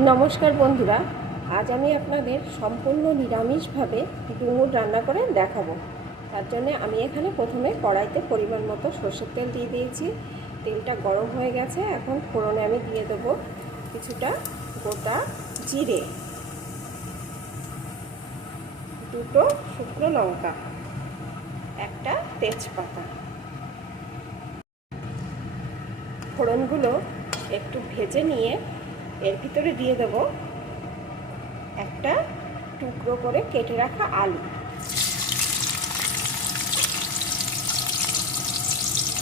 নমস্কার বন্ধুরা, আজ আমি আপনাদের সম্পূর্ণ নিরামিষভাবে ডুমুর রান্না করে দেখাবো। তার জন্য আমি এখানে প্রথমে কড়াইতে পরিমাণ মতো সর্ষের তেল দিয়ে দিয়েছি। তেলটা গরম হয়ে গেছে, এখন ফোড়নে আমি দিয়ে দেবো কিছুটা গোটা জিরে। দুটো শুকনো লঙ্কা, একটা তেজপাতা। ফোড়নগুলো একটু ভেজে নিয়ে এর ভিতরে দিয়ে দেব একটা টুকরো করে কেটে রাখা আলু।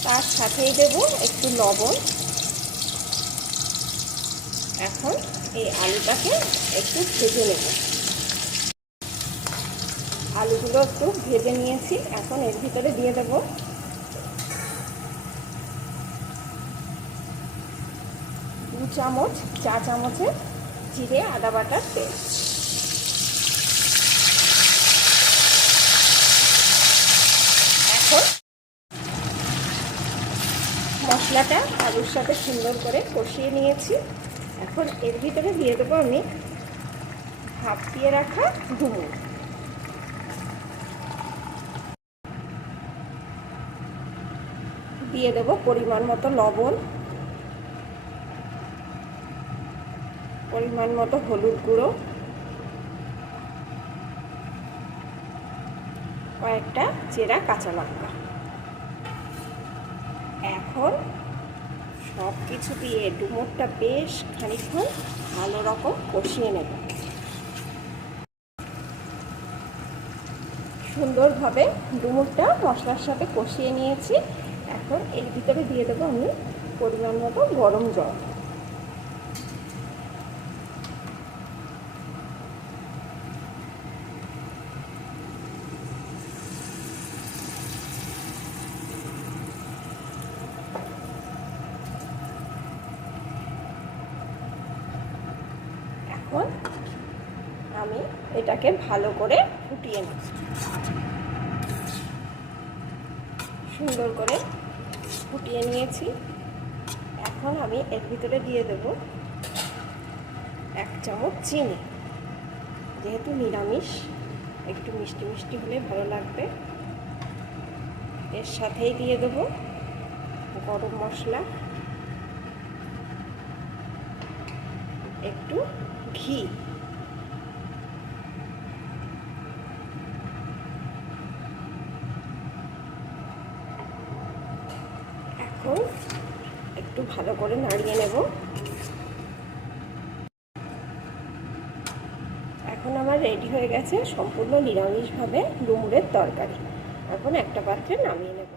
তার সাথেই দেব একটু লবণ। এখন এই আলুটাকে একটু ভেজে নেব। আলুগুলো একটু ভেজে নিয়েছি, এখন এর ভিতরে দিয়ে দেবো চামচ, চা চামচের জিরে, আদা বাটার তেল এখন মশলাটা আলুর সাথে সুন্দর করে কষিয়ে নিয়েছি। এখন এর ভিতরে দিয়ে দেবো আমি হাফ দিয়ে রাখা ডুমুর দিয়ে দেবো পরিমাণ মতো লবণ। পরিমাণ মতো হলুদ গুঁড়ো। কয়েকটা চেরা কাঁচা লঙ্কা। এখন সব কিছু দিয়ে ডুমোরটা বেশ খানিক্ষণ ভালো রকম কষিয়ে নেব। সুন্দরভাবে ডুমুরটা মশলার সাথে কষিয়ে নিয়েছি। এখন এর ভিতরে দিয়ে দেবো আমি পরিমাণ মতো গরম জল। এখন আমি এটাকে ভালো করে ফুটিয়ে নেব। সুন্দর করে ফুটিয়ে নিয়েছি। এখন আমি এর ভিতরে দিয়ে দেব এক চামচ চিনি। যেহেতু নিরামিষ, একটু মিষ্টি মিষ্টি হলে ভালো লাগবে। এর সাথেই দিয়ে দেব গরম মশলা। একটু ঘি এখন একটু ভালো করে নাড়িয়ে নেব। এখন আমার রেডি হয়ে গেছে সম্পূর্ণ নিরামিষভাবে ডুমুরের তরকারি। এখন একটা পাত্রে নামিয়ে নেব।